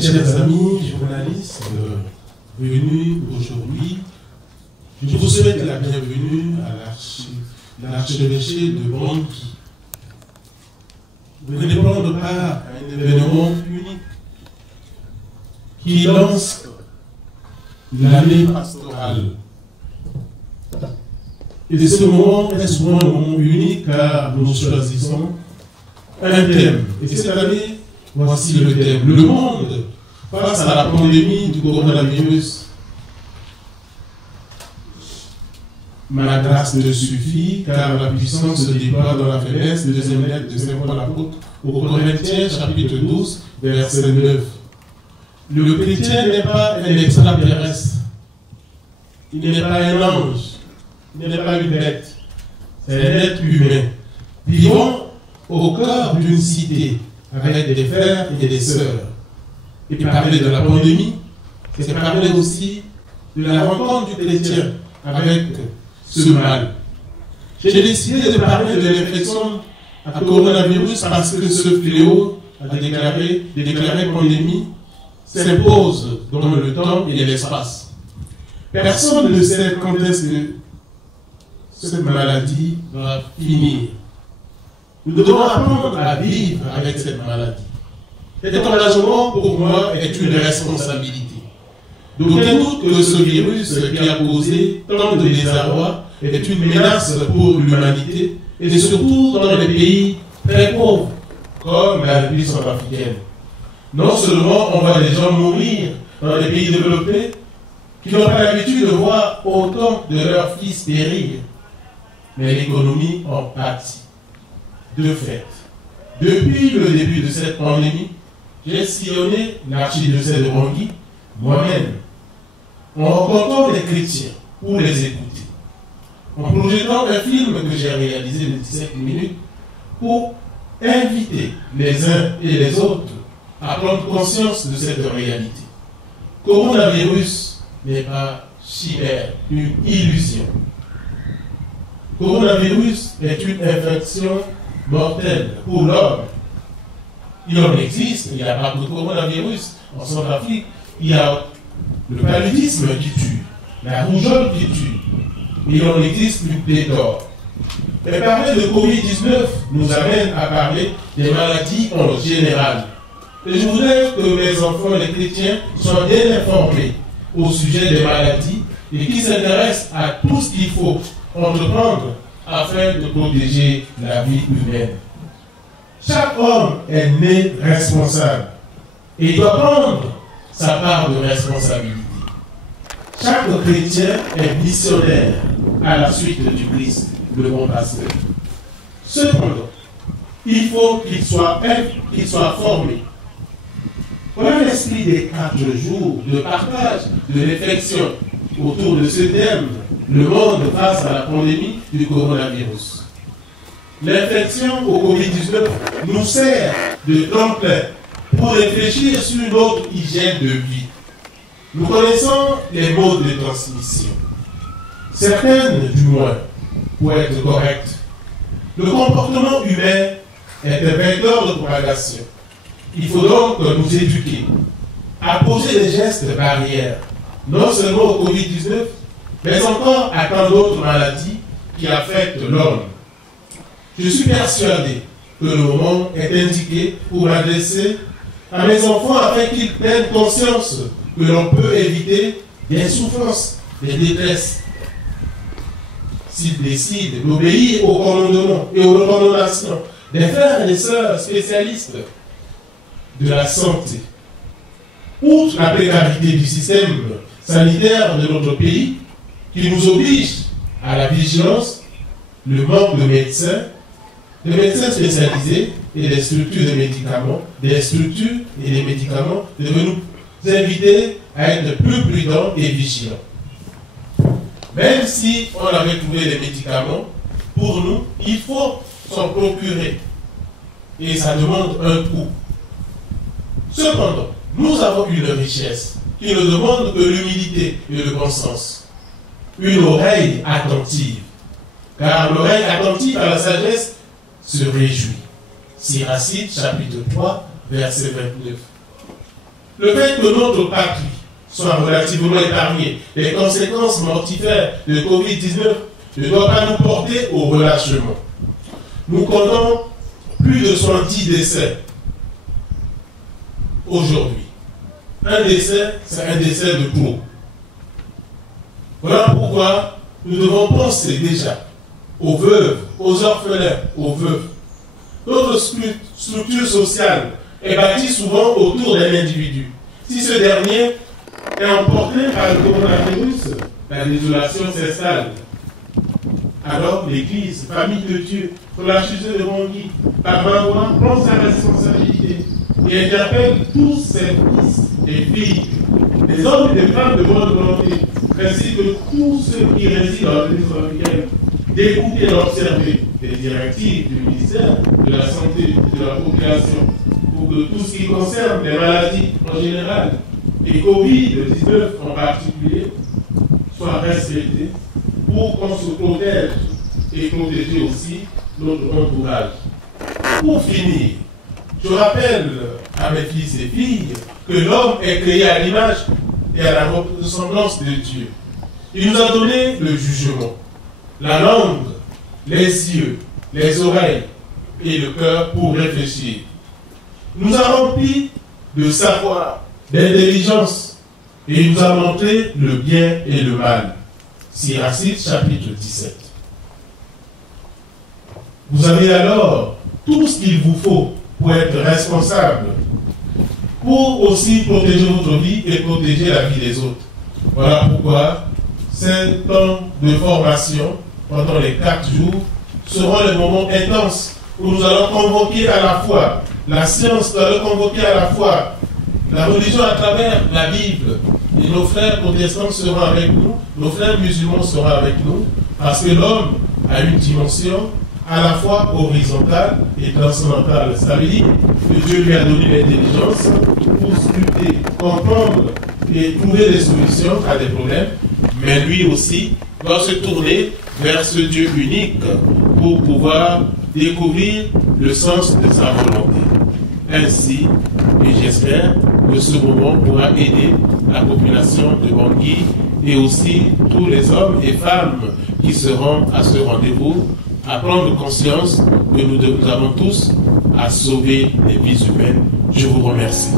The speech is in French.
Chers amis journalistes venus aujourd'hui, je vous souhaite la bienvenue à l'archevêché de Bangui. Vous venez prendre part à un événement unique qui lance l'année pastorale. Et ce moment est souvent un moment unique car nous choisissons un thème. Et cette année, voici le thème. Le monde face à la pandémie du coronavirus. Ma grâce te suffit, car la puissance se déploie dans la faiblesse. Deuxième lettre de Saint Paul l'apôtre aux Corinthiens, chapitre 12, verset 9. Le chrétien n'est pas un extraterrestre. Il n'est pas un ange. Il n'est pas une bête. C'est un être humain. Vivons au cœur d'une cité avec des frères et des sœurs. Et parler de la pandémie, c'est parler aussi de la rencontre du chrétien avec ce mal. J'ai décidé de parler de l'infection à coronavirus parce que ce fléau a déclaré pandémie s'impose dans le temps et l'espace. Personne ne sait quand est-ce que cette maladie va finir. Nous devons apprendre à vivre avec cette maladie. Cet engagement, pour moi, est une responsabilité. D'aucuns doutent que ce virus qui a causé tant de désarroi est une menace pour l'humanité, et surtout dans les pays très pauvres, comme la République centrafricaine. Non seulement on voit des gens mourir dans les pays développés, qui n'ont pas l'habitude de voir autant de leurs fils périr, mais l'économie en pâtit. De fait, depuis le début de cette pandémie, j'ai sillonné l'archidiocèse de Bangui, moi-même, en rencontrant les chrétiens pour les écouter, en projetant un film que j'ai réalisé de 17 minutes pour inviter les uns et les autres à prendre conscience de cette réalité. Coronavirus n'est pas chimère, une illusion. Coronavirus est une infection mortelle pour l'homme. Il en existe, il n'y a pas de coronavirus. En Centrafrique, il y a le paludisme qui tue, la rougeole qui tue. Il en existe une pléthore. Mais parler de Covid-19 nous amène à parler des maladies en général. Et je voudrais que mes enfants, les chrétiens, soient bien informés au sujet des maladies et qui s'intéressent à tout ce qu'il faut entreprendre afin de protéger la vie humaine. Chaque homme est né responsable et il doit prendre sa part de responsabilité. Chaque chrétien est missionnaire à la suite du Christ, le bon pasteur. Cependant, il faut qu'il soit formé. Voilà l'esprit des 4 jours de partage, de réflexion autour de ce thème, le monde face à la pandémie du coronavirus. L'infection au Covid-19 nous sert de tremplin pour réfléchir sur notre hygiène de vie. Nous connaissons les modes de transmission. Certaines, du moins, pour être correctes. Le comportement humain est un vecteur de propagation. Il faut donc nous éduquer à poser des gestes barrières, non seulement au Covid-19, mais encore à tant d'autres maladies qui affectent l'homme. Je suis persuadé que le moment est indiqué pour m'adresser à mes enfants afin qu'ils prennent conscience que l'on peut éviter des souffrances, des détresses, s'ils décident d'obéir aux commandements et aux recommandations des frères et des sœurs spécialistes de la santé. Outre la précarité du système sanitaire de notre pays, qui nous oblige à la vigilance, le manque de médecins spécialisés et des structures de médicaments, devraient nous inviter à être plus prudents et vigilants. Même si on avait trouvé des médicaments, pour nous, il faut s'en procurer. Et ça demande un coût. Cependant, nous avons une richesse qui ne demande que l'humilité et le bon sens. Une oreille attentive. Car l'oreille attentive à la sagesse se réjouit. Siracide, chapitre 3, verset 29. Le fait que notre patrie soit relativement épargnée des conséquences mortifères de Covid-19 ne doit pas nous porter au relâchement. Nous comptons plus de 70 décès aujourd'hui. Un décès, c'est un décès de trop. Voilà pourquoi nous devons penser déjà aux veuves, aux orphelins, aux veuves. Notre structure sociale est bâtie souvent autour d'un individu. Si ce dernier est emporté par le coronavirus, la désolation s'installe. Alors l'Église, famille de Dieu, relâcheuse de Bangui, par Marois, prend sa responsabilité et interpelle tous ses fils et filles, des hommes et des femmes de bonne volonté, ainsi que tous ceux qui résident dans l'Église africaine, d'écouter et d'observer les directives du ministère de la Santé et de la Population pour que tout ce qui concerne les maladies en général et Covid-19 en particulier soit respecté pour qu'on se protège et protéger aussi notre entourage. Pour finir, je rappelle à mes fils et filles que l'homme est créé à l'image et à la ressemblance de Dieu. Il nous a donné le jugement, la langue, les yeux, les oreilles et le cœur pour réfléchir. Il nous a rempli de savoir, d'intelligence et il nous a montré le bien et le mal. Siracide, chapitre 17. Vous avez alors tout ce qu'il vous faut pour être responsable, pour aussi protéger votre vie et protéger la vie des autres. Voilà pourquoi ces temps de formation pendant les 4 jours seront les moments intenses où nous allons convoquer à la fois la science, nous allons convoquer à la fois la religion à travers la Bible. Et nos frères protestants seront avec nous, nos frères musulmans seront avec nous, parce que l'homme a une dimension à la fois horizontale et transcendantale. Ça veut dire que Dieu lui a donné l'intelligence pour sculpter, comprendre et trouver des solutions à des problèmes, mais lui aussi doit se tourner vers ce Dieu unique pour pouvoir découvrir le sens de sa volonté. Ainsi, et j'espère que ce moment pourra aider la population de Bangui et aussi tous les hommes et femmes qui seront à ce rendez-vous à prendre conscience que nous avons tous à sauver les vies humaines. Je vous remercie.